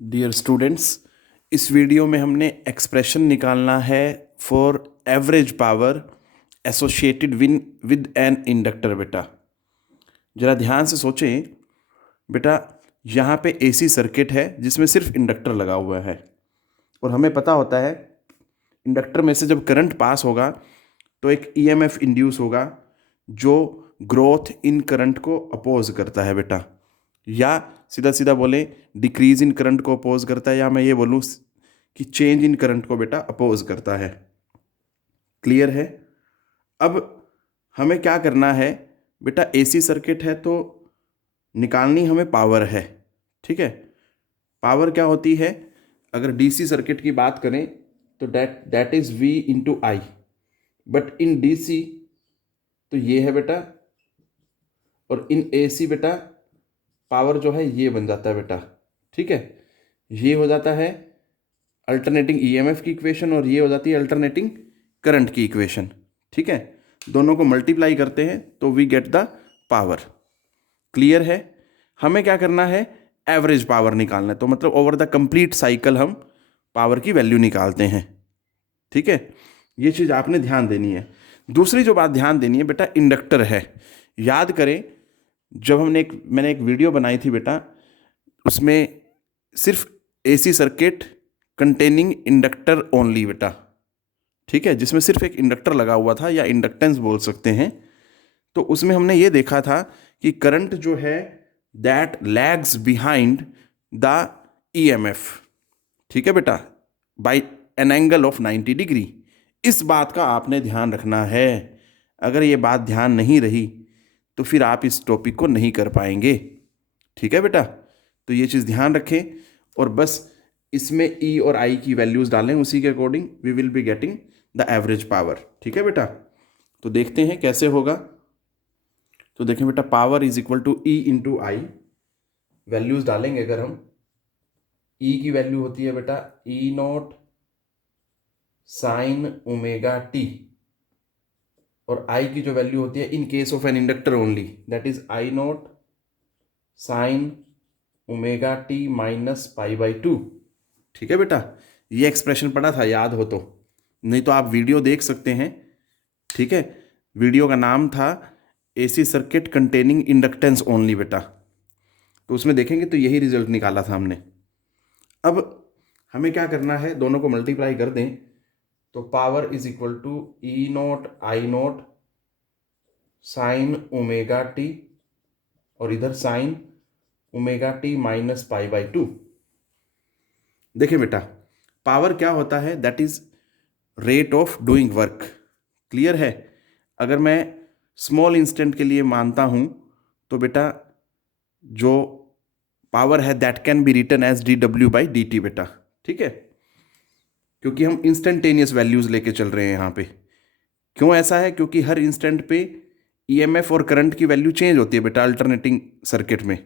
Dear students, इस video में हमने एक्सप्रेशन निकालना है for average power associated with an inductor. बेटा ज़रा ध्यान से सोचें। बेटा यहाँ पे एसी सर्किट है जिसमें सिर्फ इंडक्टर लगा हुआ है और हमें पता होता है इंडक्टर में से जब करंट पास होगा तो एक ईएमएफ इंड्यूस होगा जो ग्रोथ इन करंट को अपोज करता है बेटा, या सीधा सीधा बोले डिक्रीज इन करंट को अपोज करता है, या मैं ये बोलूँ कि चेंज इन करंट को बेटा अपोज करता है। क्लियर है? अब हमें क्या करना है बेटा, एसी सर्किट है तो निकालनी हमें पावर है। ठीक है, पावर क्या होती है? अगर डीसी सर्किट की बात करें तो that is V into I, but in DC तो ये है बेटा, और इन एसी बेटा पावर जो है ये बन जाता है बेटा। ठीक है, ये हो जाता है अल्टरनेटिंग ईएमएफ की इक्वेशन और ये हो जाती है अल्टरनेटिंग करंट की इक्वेशन। ठीक है, दोनों को मल्टीप्लाई करते हैं तो we get the power. Clear है? हमें क्या करना है, एवरेज पावर निकालना है, तो मतलब ओवर द कंप्लीट साइकिल हम पावर की वैल्यू निकालते हैं। ठीक है, ये चीज़ आपने ध्यान देनी है। दूसरी जो बात ध्यान देनी है बेटा, इंडक्टर है। याद करें जब मैंने एक वीडियो बनाई थी बेटा, उसमें सिर्फ AC circuit containing inductor only बेटा। ठीक है, जिसमें सिर्फ एक इंडक्टर लगा हुआ था या इंडक्टेंस बोल सकते हैं। तो उसमें हमने ये देखा था कि करंट जो है that lags behind the EMF. ठीक है बेटा, by an angle of 90 degree. इस बात का आपने ध्यान रखना है। अगर ये बात ध्यान नहीं रही तो फिर आप इस टॉपिक को नहीं कर पाएंगे। ठीक है बेटा, तो ये चीज़ ध्यान रखें और बस इसमें ई और आई की वैल्यूज़ डालें, उसी के according we will be getting the average power. ठीक है बेटा, तो देखते हैं कैसे होगा। तो देखें बेटा, power is equal to E into I. Values डालेंगे अगर हम, ई की वैल्यू होती है बेटा E naught sine omega T, और आई की जो वैल्यू होती है in case of an inductor only that is I naught sine omega T minus pi by two. ठीक है बेटा, ये एक्सप्रेशन पढ़ा था, याद हो तो, नहीं तो आप वीडियो देख सकते हैं। ठीक है, वीडियो का नाम था AC circuit containing inductance only बेटा, तो उसमें देखेंगे तो यही रिजल्ट निकाला था हमने। अब हमें क्या करना है, दोनों को मल्टीप्लाई कर दें तो power is equal to E naught I naught sine omega T, और इधर sine omega T minus pi by two. देखिए बेटा, पावर क्या होता है, that is rate of doing work. Clear है? अगर मैं स्मॉल इंस्टेंट के लिए मानता हूं तो बेटा जो पावर है that can be written as d डब्ल्यू बाई डी टी बेटा। ठीक है, क्योंकि हम इंस्टेंटेनियस वैल्यूज लेके चल रहे हैं यहाँ पे। क्यों ऐसा है? क्योंकि हर इंस्टेंट पे ईएमएफ और करंट की वैल्यू चेंज होती है बेटा अल्टरनेटिंग सर्किट में।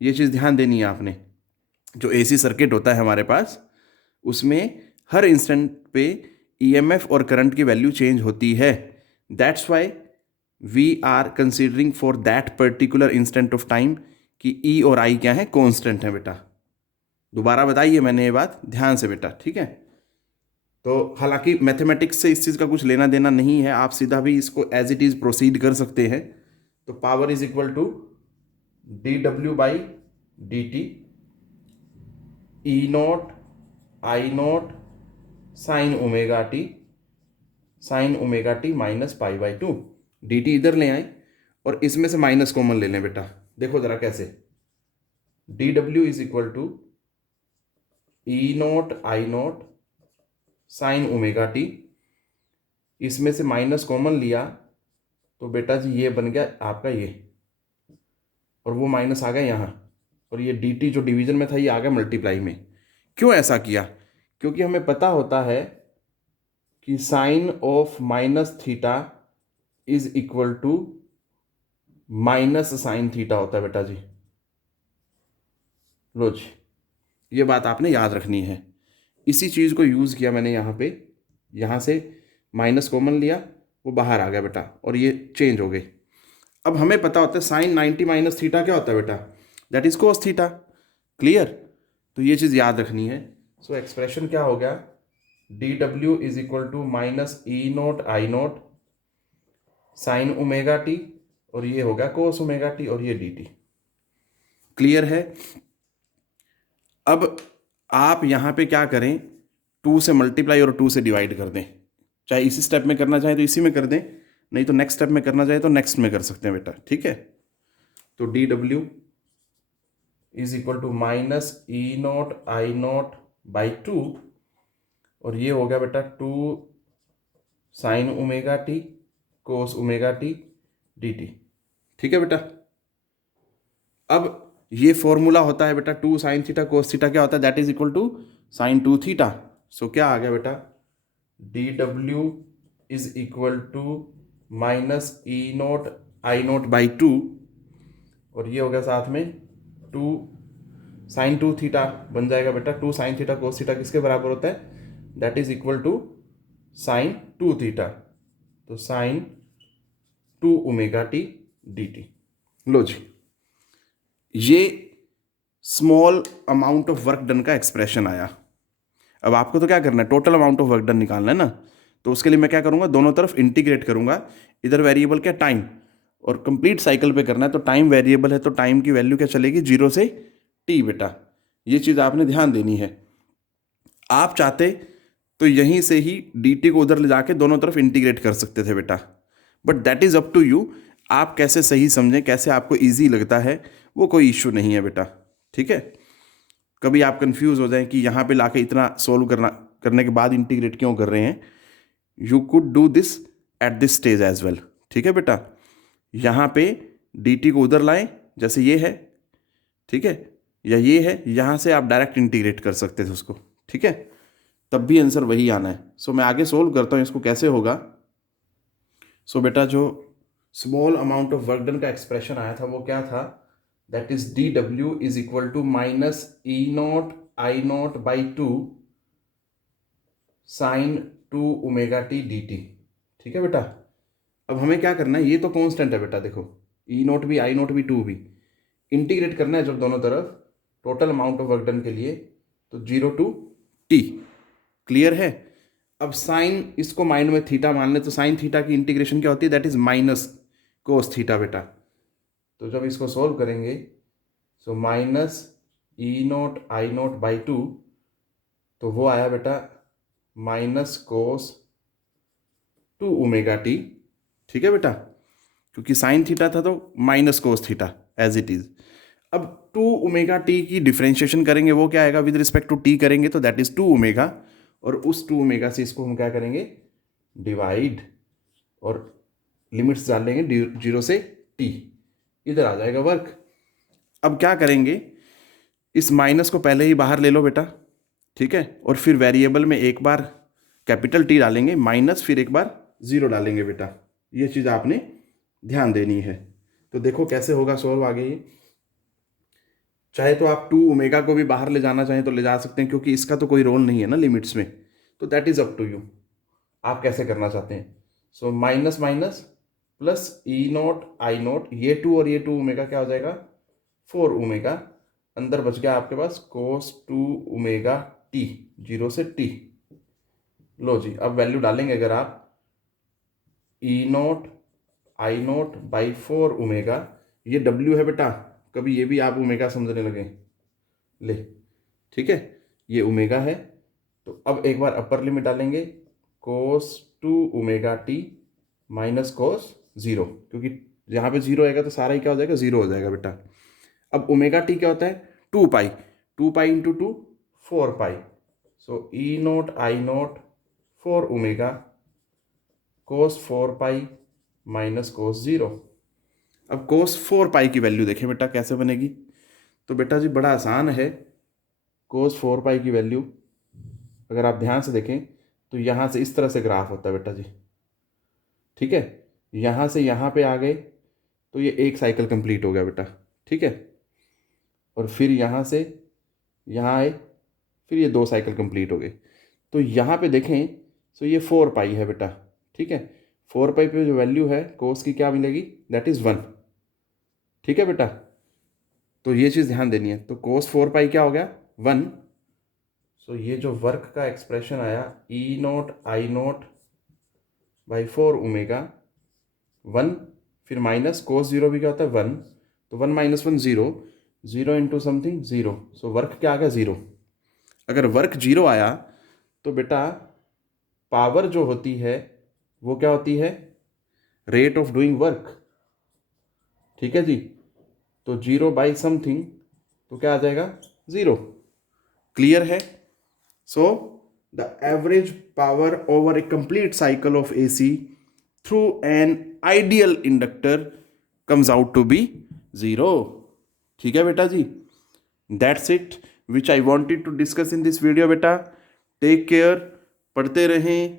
ये चीज़ ध्यान देनी है आपने। जो एसी सर्किट होता है हमारे पास, उसमें हर इंस्टेंट पे ईएमएफ और करंट की वैल्यू चेंज होती है। That's why we are considering for that particular instant of time कि ई और आई क्या है, कॉन्स्टेंट है बेटा। दोबारा बताइए मैंने ये बात ध्यान से बेटा। ठीक है, तो हालांकि मैथमेटिक्स से इस चीज़ का कुछ लेना देना नहीं है, आप सीधा भी इसको एज इट इज़ प्रोसीड कर सकते हैं। तो power is equal to d डब्ल्यू by d t e naught I naught sine omega T minus pi by two. D t इधर ले आए और इसमें से माइनस कॉमन ले लें बेटा। देखो जरा कैसे, d W is equal to E naught I naught sine omega t, इसमें से माइनस कॉमन लिया तो बेटा जी ये बन गया आपका ये, और वो माइनस आ गया यहाँ, और ये डी टी जो डिवीजन में था ये आ गया मल्टीप्लाई में। क्यों ऐसा किया? क्योंकि हमें पता होता है कि sine of minus theta is equal to minus sine theta होता है बेटा जी। लो जी, ये बात आपने याद रखनी है। इसी चीज़ को यूज़ किया मैंने यहाँ पे, यहाँ से माइनस कॉमन लिया, वो बाहर आ गया बेटा, और ये चेंज हो गए। अब हमें पता होता है साइन 90 माइनस थीटा क्या होता है बेटा, that is cos theta. Clear? तो ये चीज़ याद रखनी है। सो एक्सप्रेशन क्या हो गया, d W is equal to minus E naught I naught sine omega T, और ये हो गया कोस ओमेगा टी, और ये डी टी। क्लियर है। अब आप यहाँ पे क्या करें, 2 से मल्टीप्लाई और 2 से डिवाइड कर दें। चाहे इसी स्टेप में करना चाहें तो इसी में कर दें, नहीं तो नेक्स्ट स्टेप में करना चाहे तो नेक्स्ट में कर सकते हैं बेटा, ठीक है। तो d W is equal to minus E naught I naught by 2, और ये हो गया बेटा 2 sine omega t cos omega T D t, ठीक है बेटा। अब ये फॉर्मूला होता है बेटा 2 साइन थीटा कोस थीटा क्या होता है, that is equal to sine 2 theta. So क्या आ गया बेटा, D W is equal to minus E naught I naught by 2, और ये हो गया साथ में 2 साइन 2 थीटा बन जाएगा बेटा। 2 साइन थीटा कोस थीटा किसके बराबर होता है, that is equal to sine 2 theta, तो sine 2 omega T D T. लो जी, ये small amount of work done का एक्सप्रेशन आया। अब आपको तो क्या करना है, total amount of work done निकालना है ना। तो उसके लिए मैं क्या करूँगा, दोनों तरफ इंटीग्रेट करूँगा। इधर वेरिएबल क्या, टाइम, और कंप्लीट साइकिल पे करना है। तो टाइम वेरिएबल है तो टाइम की वैल्यू क्या चलेगी, 0 से t बेटा। ये चीज़ आपने ध्यान देनी है। आप चाहते तो यहीं से ही dt को उधर ले जाके दोनों तरफ इंटीग्रेट कर सकते थे बेटा, but that is up to you. आप कैसे सही समझें, कैसे आपको ईजी लगता है, वो कोई इशू नहीं है बेटा, ठीक है। कभी आप कंफ्यूज हो जाएं कि यहाँ पे लाके इतना सोल्व करने के बाद इंटीग्रेट क्यों कर रहे हैं, you could do this at this stage as well, ठीक है बेटा। यहाँ पे dt को उधर लाएं जैसे ये है, ठीक है, या ये है, यहाँ से आप डायरेक्ट इंटीग्रेट कर सकते थे उसको, ठीक है, तब भी आंसर वही आना है। सो मैं आगे सोल्व करता हूँ इसको कैसे होगा। सो बेटा जो small amount of work done का एक्सप्रेशन आया था वो क्या था, that is d W is equal to minus E naught I naught by 2 sine 2 omega T D t, ठीक है बेटा। अब हमें क्या करना है, ये तो कांस्टेंट है बेटा, देखो ई नोट भी आई नोट भी 2 भी इंटीग्रेट करना है जब दोनों तरफ total amount of work done के लिए, तो 0 टू टी। क्लियर है। अब साइन इसको माइंड में थीटा मान ले, तो साइन थीटा की इंटीग्रेशन क्या होती है, that is minus cos theta बेटा। तो जब इसको सोल्व करेंगे, so minus E naught I naught by 2, तो वो आया बेटा माइनस कोस 2 ओमेगा टी, ठीक है बेटा, क्योंकि साइन थीटा था तो minus cos theta as it is. अब 2 ओमेगा टी की डिफ्रेंशिएशन करेंगे, वो क्या आएगा, विद रिस्पेक्ट टू टी करेंगे तो दैट इज 2 ओमेगा, और उस 2 ओमेगा से इसको हम क्या करेंगे, डिवाइड, और लिमिट्स डाल लेंगे 0 से टी, इधर आ जाएगा वर्क। अब क्या करेंगे, इस माइनस को पहले ही बाहर ले लो बेटा, ठीक है, और फिर वेरिएबल में एक बार कैपिटल टी डालेंगे माइनस, फिर एक बार 0 डालेंगे बेटा। ये चीज़ आपने ध्यान देनी है। तो देखो कैसे होगा सॉल्व आगे ये। चाहे तो आप 2 ओमेगा को भी बाहर ले जाना चाहें तो ले जा सकते हैं, क्योंकि इसका तो कोई रोल नहीं है ना लिमिट्स में, तो that is up to you, आप कैसे करना चाहते हैं। So minus minus plus e naught आई नोट, ये 2 और ये 2 ओमेगा क्या हो जाएगा, 4 ओमेगा, अंदर बच गया आपके पास कोस 2 ओमेगा टी, 0 से टी। लो जी, अब वैल्यू डालेंगे अगर आप, E naught I naught by 4 omega, ये डब्ल्यू है बेटा, कभी ये भी आप ओमेगा समझने लगे, ले, ठीक है, ये ओमेगा है। तो अब एक बार अपर लिमिट डालेंगे, कोस 2 ओमेगा टी माइनस कोस 0, क्योंकि यहाँ पे 0 आएगा तो सारा ही क्या हो जाएगा, 0 हो जाएगा बेटा। अब ओमेगा टी क्या होता है, 2 पाई, 2 पाई इंटू 2 4 पाई, सो ई नोट आई नोट 4 ओमेगा कोस 4 पाई माइनस कोस 0। अब कोस 4 पाई की वैल्यू देखें बेटा कैसे बनेगी। तो बेटा जी बड़ा आसान है, कोस 4 पाई की वैल्यू अगर आप ध्यान से देखें तो यहाँ से इस तरह से ग्राफ होता है बेटा जी, ठीक है, यहाँ से यहाँ पे आ गए तो ये एक साइकिल कंप्लीट हो गया बेटा, ठीक है, और फिर यहाँ से यहाँ आए, फिर ये 2 साइकिल कंप्लीट हो गए। तो यहाँ पे देखें तो ये 4 पाई है बेटा, ठीक है, 4 पाई पे जो वैल्यू है कोस की क्या मिलेगी, दैट इज़ 1, ठीक है बेटा। तो ये चीज़ ध्यान देनी है। तो कोस 4 पाई क्या हो गया, 1, सो ये जो वर्क का एक्सप्रेशन आया E0I0/4 ओमेगा 1, फिर माइनस कोस जीरो भी क्या होता है 1, तो 1 - 1 0, 0 इंटू समथिंग 0, सो वर्क क्या आ गया 0। अगर वर्क 0 आया तो बेटा पावर जो होती है वो क्या होती है, रेट ऑफ डूइंग वर्क, ठीक है जी। तो 0 बाई समथिंग तो क्या आ जाएगा 0। क्लियर है। So the average power over a complete cycle of AC through an ideal inductor comes out to be 0। ठीक है बेटा जी, that's it which I wanted to discuss in this video. बेटा take care, पढ़ते रहें,